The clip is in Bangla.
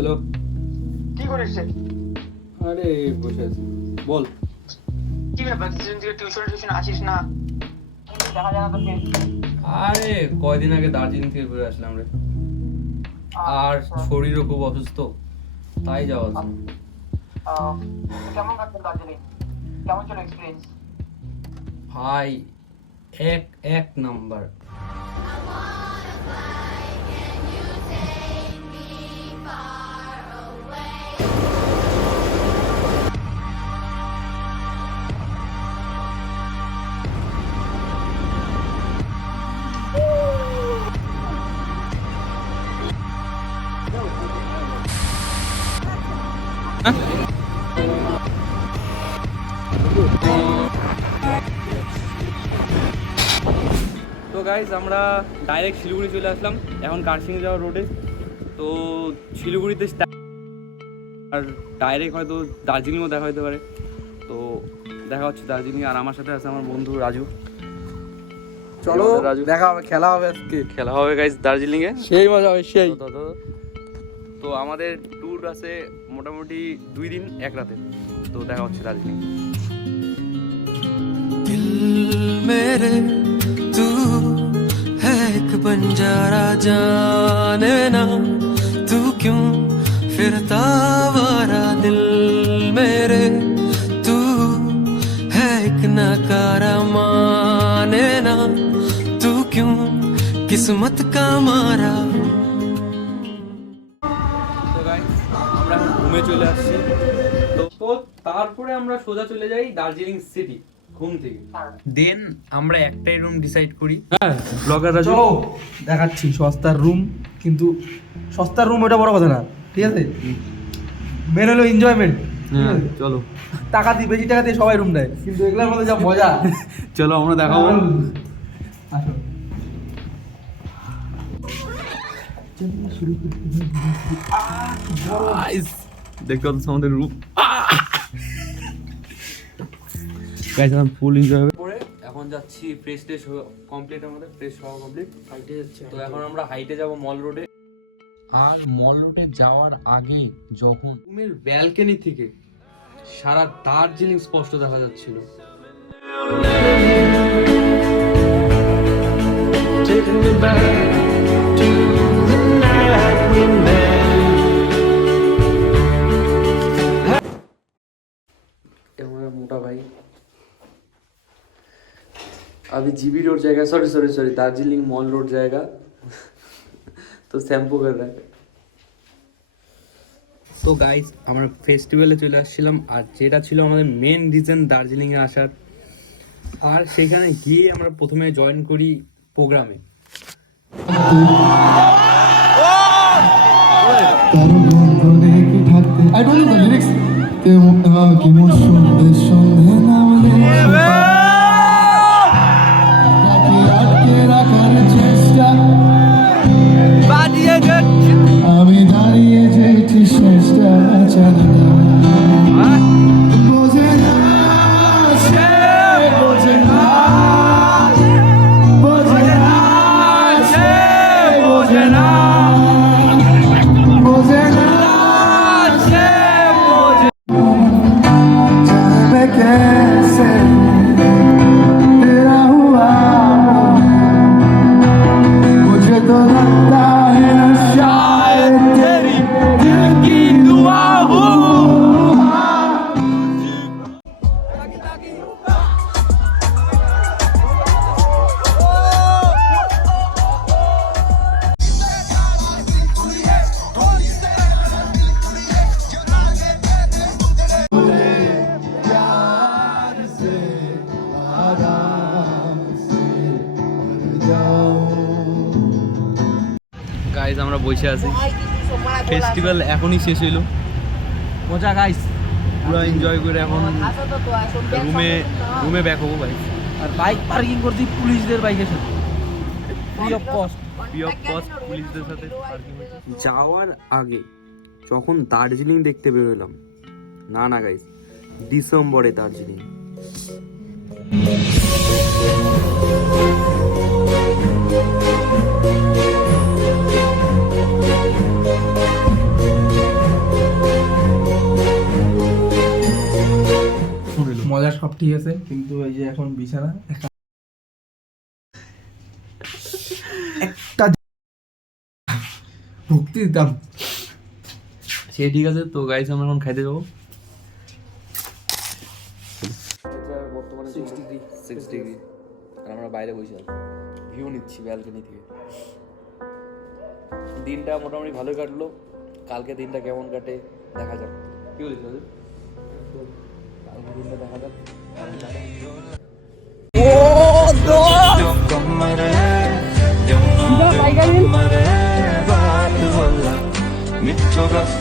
হ্যালো। কি করিস রে? আরে বসে আছি, বল। কি ব্যাপার, কিছুদিন থেকে টিউশন আসিস না, দেখা যায় না তোকে। আরে কয়দিন আগে দার্জিলিং থেকে ঘুরে আসলাম রে, আর শরীরও খুব অসুস্থ, তাই যাওয়া হচ্ছে না। কেমন কাটলো দার্জিলিং? কেমন ছিল এক্সপিরিয়েন্স? ভাই এক এক নাম্বার। তো গাইজ আমরা ডাইরেক্ট শিলিগুড়ি চলে আসলাম, এখন কার্শিয়াং যাওয়ার রোডে। তো শিলিগুড়িতে আর ডাইরেক্ট হয়তো দার্জিলিংও দেখা হতে পারে। তো দেখা হচ্ছে দার্জিলিং, আর আমার সাথে আছে আমার বন্ধু রাজু। চলো রাজু, দেখা হবে, খেলা হবে আজকে, খেলা হবে গাইজ দার্জিলিংয়ে, সেই মজা হবে সেই। তো আমাদের ট্যুর আছে মোটামুটি 2 দিন 1 রাতে। তো দেখা হচ্ছে দার্জিলিং। दिल मेरे तू है एक बंजारा, जाने ना तू क्यों फिरता वारा। दिल मेरे तू है एक नकारा, माने ना तू क्यों किस्मत का मारा। তো গাইজ আমরা এখন ঘুমে চলে আসছি। তো তারপরে আমরা সোজা চলে যাই দার্জিলিং সিটি ঘুম থেকে। দেন আমরা একটাই রুম ডিসাইড করি। হ্যাঁ ব্লগার রাজু, চলো দেখাচ্ছি সস্তার রুম, কিন্তু সস্তার রুম ওটা বড় কথা না, ঠিক আছে? মেন হলো এনজয়মেন্ট। হ্যাঁ চলো, টাকা দিয়ে, বেশি টাকা দিয়ে সবাই রুম দেয়, কিন্তু এগুলোর মধ্যে যা মজা। চলো আমরা দেখাবো। আসো। দেখতে পাচ্ছ আমাদের রুম। গাইস আমরা ফুল এনজয় করে এখন যাচ্ছি, ফ্রেশ ট্রেশ কমপ্লিট, আমাদের ফ্রেশ হওয়া কমপ্লিট, হাইটে যাচ্ছি। তো এখন আমরা হাইটে যাব মল রোডে। আর মল রোডে যাওয়ার আগে যখন রুমের ব্যালকনি থেকে সারা দার্জিলিং স্পষ্ট দেখা যাচ্ছিল। हमारा मोटा भाई अभी जीबी रोड जाएगा, सॉरी दार्जिलिंग मॉल रोड जाएगा। तो शैम्पू कर रहा है। তো গাইস আমরা ফেস্টিভ্যালে চলে আসছিলাম, আর যেটা ছিল আমাদের মেন রিজন দার্জিলিং এ আসার। আর সেখানে গিয়ে আমরা প্রথমে জয়েন করি প্রোগ্রামে। I don't know the lyrics. কি মৌসুমের সন্ধে নামলে আটকে রাখার চেষ্টা, আমি দাঁড়িয়ে যেটি শেষটা জানি না, বোঝে না সে, বোঝে না, বোঝে না সে, বোঝে না, বোঝে না সে, বোঝে जाने कैसे तेरा हुआ, मुझे तो लगता है शायद तेरी दिल की दुआ हो। प्यार से आराम से मर जाओ। গাইস আমরা বসে আছি, ফেস্টিভ্যাল এখনই শেষ হইলো, মজা গাইস, পুরো এনজয় করে এখন রুমে ব্যাক হবো ভাই। আর বাইক পার্কিং করতে পুলিশদের বাইকের সাথে ফ্রি অফ কস্ট। পুলিশদের সাথে যাওয়ার আগে যখন দার্জিলিং দেখতে বেরোলাম, না গাইস ডিসেম্বরে দার্জিলিং। ঠিক আছে, কিন্তু এই যে এখন বিছানা একটা ভক্তি দিতাম। সে ঠিক আছে। তো গাইস আমরা এখন খাইতে যাবো। বর্তমানে 6 ডিগ্রি আর আমরা বাইরে বসে আছি, ভিউ নিচ্ছি ব্যালকনি থেকে। দিনটা মোটামুটি ভালোই কাটলো, কালকে দিনটা কেমন কাটে দেখা যাক। কি বলিস দাদু? কালকে দিনটা দেখা যাক। মিঠো গাছ